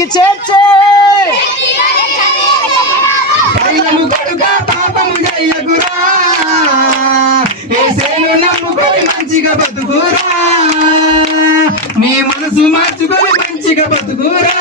పరలోకానికి చేర్చే పాపము చేయకురా, యేసును నమ్ముకొని మంచిగా బతుకురా, నీ మనసు మార్చుకొని మంచిగా బతుకురా.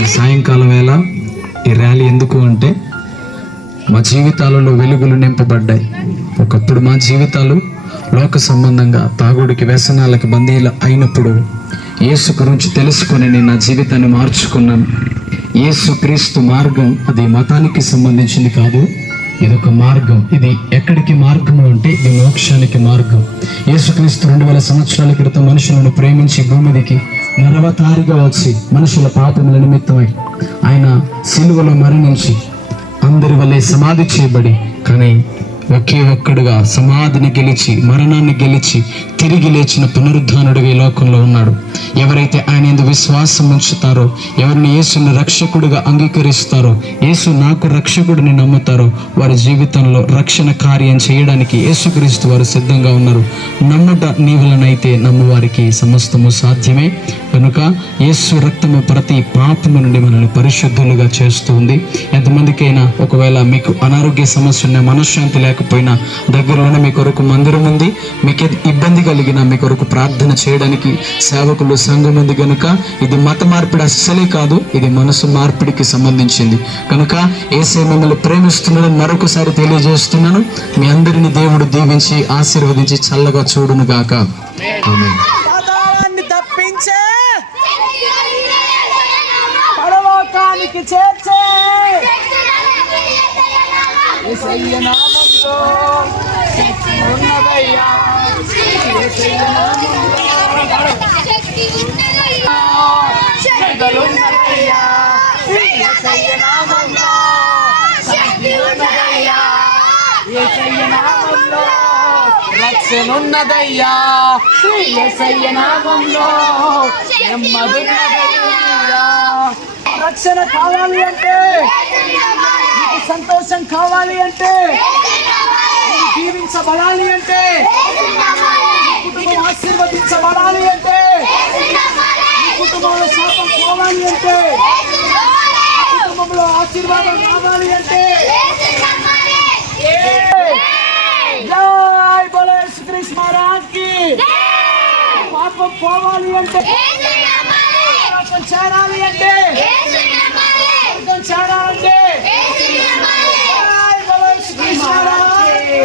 ఈ సాయంకాలం వేళ ఈ ర్యాలీ ఎందుకు అంటే మా జీవితాలలో వెలుగులు నింపబడ్డాయి. ఒకప్పుడు మా జీవితాలు లోక సంబంధంగా తాగుడికి వ్యసనాలకి బందీలు అయినప్పుడు యేసు గురించి తెలుసుకొని నేను నా జీవితాన్ని మార్చుకున్నాను. యేసు క్రీస్తు మార్గం అది మతానికి సంబంధించింది కాదు, ఇదొక మార్గం. ఇది ఎక్కడికి మార్గము అంటే ఇది మోక్షానికి మార్గం. యేసుక్రీస్తు 2000 సంవత్సరాల క్రితం మనుషులను ప్రేమించి భూమిదికి నరవతారిగా వచ్చి మనుషుల పాపముల నిమిత్తమై ఆయన సిలువలో మరణించి అందరి వల్లే సమాధి చేయబడి, కానీ ఒకే ఒక్కడుగా సమాధిని గెలిచి మరణాన్ని గెలిచి తిరిగి లేచిన పునరుద్ధానుడిగా ఈ లోకంలో ఉన్నాడు. ఎవరైతే ఆయన యందు విశ్వాసం ఉంచుతారో, ఎవరిని యేసుని రక్షకుడిగా అంగీకరిస్తారో, యేసు నాకు రక్షకుడిని నమ్ముతారో వారి జీవితంలో రక్షణ కార్యం చేయడానికి యేసుక్రీస్తు వారు సిద్ధంగా ఉన్నారు. నమ్ముట నీ వలనైతే నమ్మువారికి సమస్తము సాధ్యమే. కనుక యేసు రక్తము ప్రతి పాపము నుండి మనల్ని పరిశుద్ధులుగా చేస్తుంది. ఎంతమందికైనా ఒకవేళ మీకు అనారోగ్య సమస్య ఉన్న, మనశ్శాంతి లేకపోయినా దగ్గరలోనే మీ కొరకు మందిరం ఉంది, మీకు ఇబ్బంది కలిగిన మీ కొరకు ప్రార్థన చేయడానికి సేవకులు సంఘం ఉంది. కనుక ఇది మత మార్పిడి అస్సలే కాదు, ఇది మనసు మార్పిడికి సంబంధించింది. కనుక యేసయ్య మిమ్మల్ని ప్రేమిస్తున్నాడని మరొకసారి తెలియజేస్తున్నాను. మీ అందరిని దేవుడు దీవించి ఆశీర్వదించి చల్లగా చూడును గాక. ఆమేన్. తప్పించే పరలోకానికి చేర్చే యేసయ్య నామములో ఉన్నదయ్యా, యేసయ్య నామములో శక్తియున్నదయ్యా, యేసయ్య నామములో శక్తియున్నదయ్యా, యేసయ్య నామములో రక్షణ ఉన్నదయ్యా, యేసయ్య నామములో నెమ్మదున్నదయ్యా. రక్షణ కావాలి అంటే, నీకు సంతోషం కావాలి అంటే, నీకు జీవించబడాలి అంటే, నీ కుటుంబం ఆశీర్వదించబడాలి అంటే, నీ కుటుంబంలో శాపం పోవాలి అంటే, నీ కుటుంబంలో ఆశీర్వాదం కావాలి అంటే, జై బోలో యేసుక్రీస్తు మహారాజ్ కి. పాపం పోవాలి అంటే, పాపం చేరాలి అంటే, మార్గం చేరాలంటే, జై బోలో యేసుక్రీస్తు మహారాజ్ కి.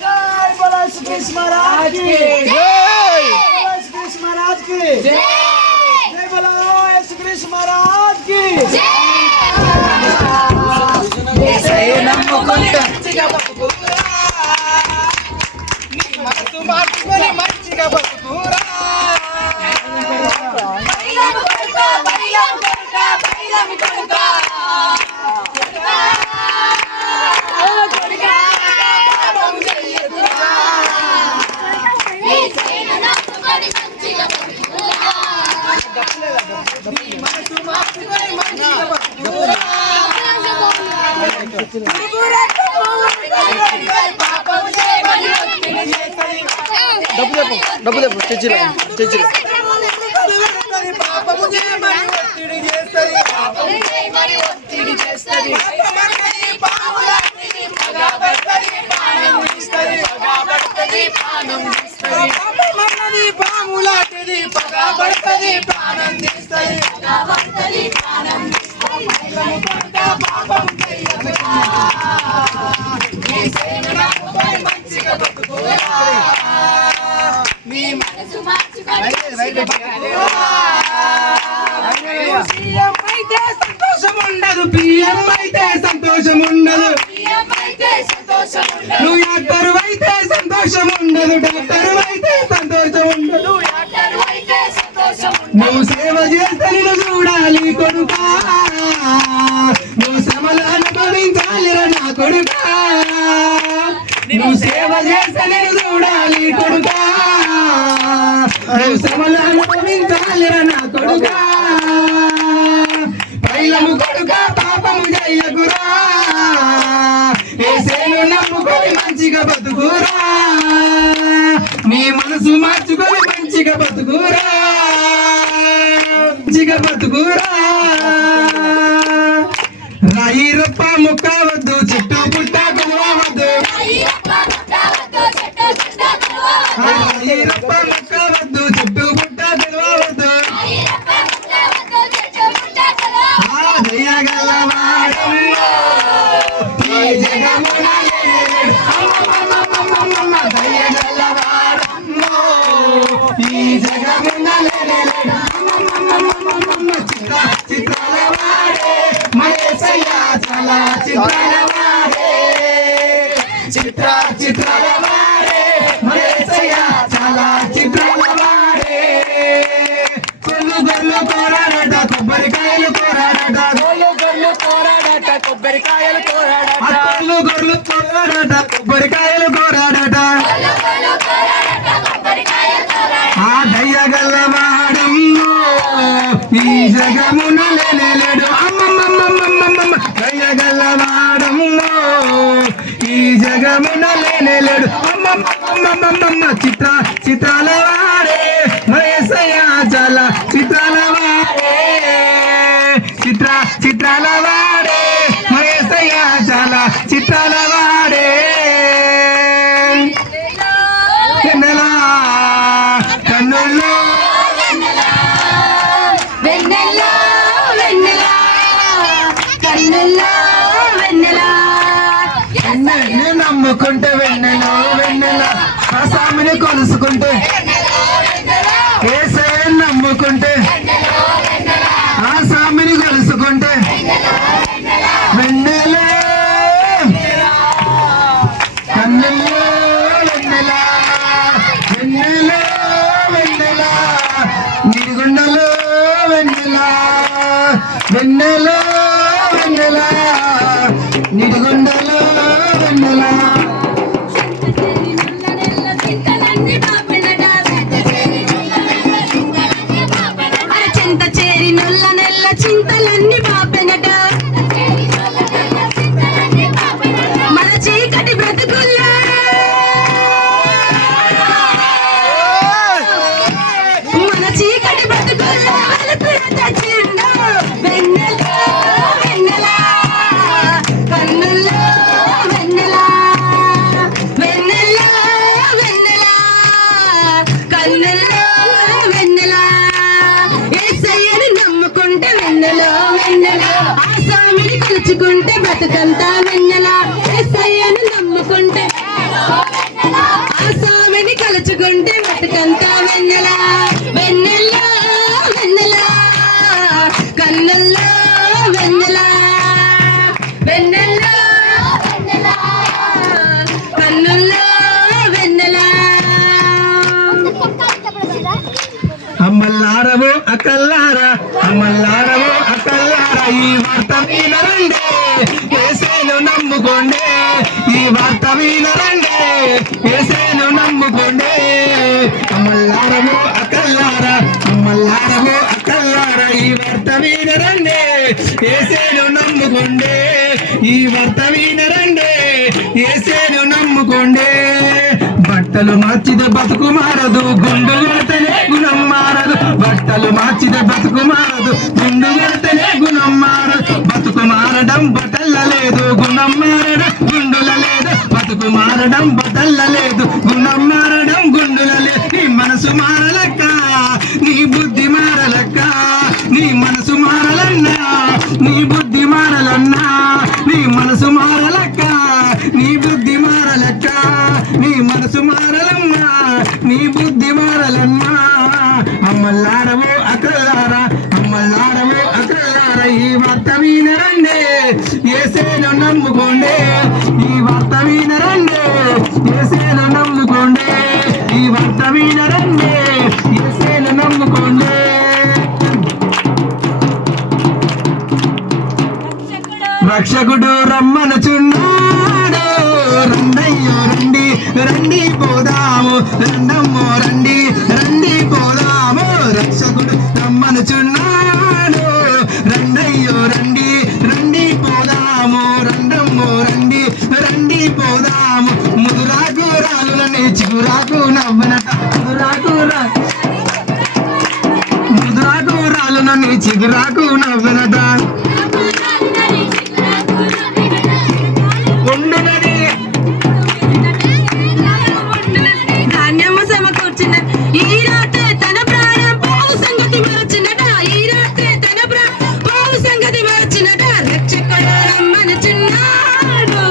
జై బోలో యేసుక్రీస్తు మహారాజ్ కి. జై యేసుక్రీస్తు మహారాజ్ కి. జై బోలో యేసుక్రీస్తు మహారాజ్ కి. మంచిగా బతుకురా, నీ మనసు మార్చుకొని మంచిగా బతుకురా. డబ్బు చెప్పు చర్చిలో పాపము చేయమని ఒత్తిడి చేస్తది, ఒత్తిడి చేస్తది, పాములాంటిది పగబడతది, ప్రాణం తీస్తది, పగబడతది, ప్రాణం తీస్తది, పాపమన్నది పాములాంటిది పగబడతది, ప్రాణం తీస్తది, పగబడతది, ప్రాణం తీస్తది. పాపము చేయకురా, యేసయ్యను నమ్ముకొని మంచిగా బతుకురా, నీ మనసు మార్చుకొని సీఎం అయితే సంతోషం ఉండదు, పిఎం అయితే సంతోషం ఉండదు, నువ్వు డాక్టర్ అయితే సంతోషం ఉండదు, డాక్టర్ అయితే సంతోషం ఉండదు, నువ్వు సేవ చేస్తే నిన్ను చూడ నేను చూడాలి కొడుకా శ్రమలను అనుభవించాలిరా నా కొడుకా పైలము కొడుకా పాపము చెయ్యకురా యేసేను నమ్ముకొని మంచిగా బతుకురా నీ మనసు మార్చుకొని మంచిగా బతుకురా మంచిగా బతుకురా రాయి రప్ప ముక్క వద్దు చెట్టు పుట్ట కొలవద్దు రాయి రప్ప ముక్క వద్దు చెట్టు పుట్ట కొలవద్దు దయగలవాడమ్మో ఈ జగమున లేడు అమ్మమ్మమ్మమ్మమ్మ దయగలవాడమ్మో ఈ జగమున లేడు అమ్మమ్మమ్మమ్మమ్మ చిత్రాల వాడే మహేశయ్య చాలా చిత్రాల వాడే చిత్రాల వాడే మహేశయ్య చాలా చిత్రాల వాడే కొల్లు కోరాడట కొబ్బరికాయలు కోరాడట కొబ్బరికాయలు కోరాడట గొర్రెలు కోరాడట కొబ్బరికాయలు కోరాడట ఆ దయ్యగల్లవాడమ్మో ఈ జగమున లేడు అమ్మమ్మమ్మమ్మమ్మ దయ్యగల్లవాడమ్మో ఈ జగమున లేడు అమ్మమ్మమ్మమ్మమ్మ చిత్రాల వాడే మహేశయ్య చాలా చిత్రాల వాడే చిత్రాల వాడే మహేశయ్య చాలా చిత్రాల వాడే వెన్నెలా కన్నుల్లో వెన్నెల్ని నమ్ముకుంటే వెన్నెలో వెన్నెల ఆ స్వామిని కొలుసుకుంటే యేసయ్యని నమ్ముకుంటే ఆ స్వామిని కొలుసుకుంటే వెన్నెలే కన్నుల్లో వెన్నెల వెన్నెలో వెన్నెల నిడిగుండలో వెన్నెల వెన్నెలో వెన్నెల నిడిగుండలో వెన్నెల చింత చేరి నొల్ల నెల్ల చింతలన్నీ పాపెనట మన చీకటి బ్రతుకుల్లో మన చీకటి బ్రతుకుల్లో వెలుతురు తెచ్చిండు వెన్నెల వెన్నెల కన్నుల్లో వెన్నెల వెన్నెల వెన్నెల కన్నుల్లో వెన్నెల యేసయ్యని నమ్ముకుంటే వెన్నెలో వెన్నెల ఆ స్వామిని కొలుచుకుంటే బతుకంతా వెన్నెల యేసయ్యని నమ్ముకుంటే ఆ స్వామిని కొలుచుకుంటే బతుకంతా వెన్నెల వెన్నెల వెన్నెల కన్నుల్లో వెన్నెల వెన్నెల వెన్నెల కన్నుల్లో వెన్నెల అమ్మల్లారవో అక్కల్లారా అమ్మల్లారవో అక్కల్లారా ఈ వార్త వినరండి యేసేను నమ్ముకోండి ఈ వార్త వినరండి యేసేను నమ్ముకోండి అమ్మల్లారవో అక్కల్లారా అమ్మల్లారవో అక్కల్లారా ఈ వార్త వినరండి యేసేను నమ్ముకోండి ఈ వార్త వినరండి యేసేను నమ్ముకోండి బట్టలు మార్చిద బతుకు మారదు గుండు కొడితేనే గుణం మారదు బట్టలు మార్చిద బతుకు మారదు గుండు కొడితేనే గుణం మారదు బతుకు మారడం బట్టల లేదు గుణం మారడం గుండుల లేదు బతుకు మారడం బట్టల లేదు గుణం మారడం గుండుల లేదు నీ మనసు మారలక్క నీ బుద్ధి మారలక్క నీ మనసు మారలన్నా నీ బుద్ధి మారలన్నా నీ మనసు మారలక్క నీ బుద్ధి మారలక్క నీ మనసు మారలమ్మా నీ బుద్ధి మారలమ్మా అమ్మల్లారవో అక్కల్లారా అమ్మల్లారవో అక్కల్లారా ఈ వార్త వినరండి యేసేను నమ్ముకోండి ఈ వార్త వినరండి యేసేను నమ్ముకోండి ఈ వార్త వినరండి యేసేను నమ్ముకోండి రక్షకుడు రమ్మనుచున్నాడు రండయ్యో రండి రండి పోదాము రండమ్మో రండి రండి పోదాము రక్షకుడు రమ్మనుచున్నాడు రండయ్యో రండి రండి పోదాము రండమ్మో రండి రండి పోదాము ముదురాకు రాలులని చిగురాకు నవ్వనట ముదురాకు రాలులని చిగురాకు నవ్వనట ఉండునది ధాన్యము సమకూర్చిన ఈ రాత్రి తన ప్రాణం పోవు సంగతి మరచినట ఈ రాత్రి తన పోవు సంగతి మరచినట రక్షకుడు రమ్మనుచున్నాడు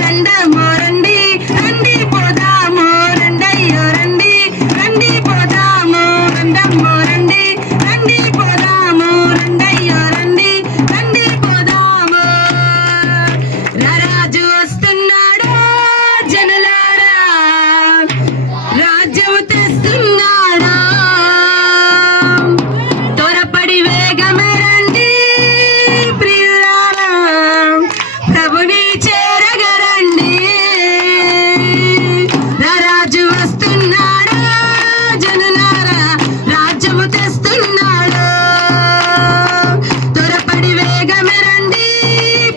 రండమ్మో రండి రండి పోదాము రండయ్యో రండి రండి పోదాము రండమ్మో రండి రండి పోదాము రండయ్యో రండి రండి పోదాము రారాజు వస్తున్నాడు జనులారా రాజ్యము తెస్తున్నాడు త్వరపడి వేగమే రండి ప్రియులారా ప్రభుని చేరగరండి రారాజు వస్తున్నాడు జనులారా రాజ్యము తెస్తున్నాడు త్వరపడి వేగమే రండి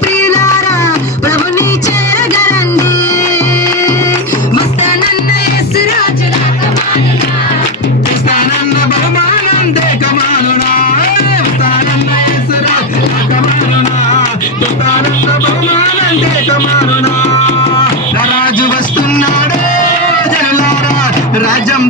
ప్రియులారా ప్రభుని చేరగరండి వస్తానన్న యేసు రాజు రాకమానునా వస్తానన్న బహుమానం దేకమానునా వస్తానన్న యేసురాజు రాకమానునా వస్తానన్న బహుమానం దేకమానునా రాజు వస్తున్నాడు జనులారా రాజ్యం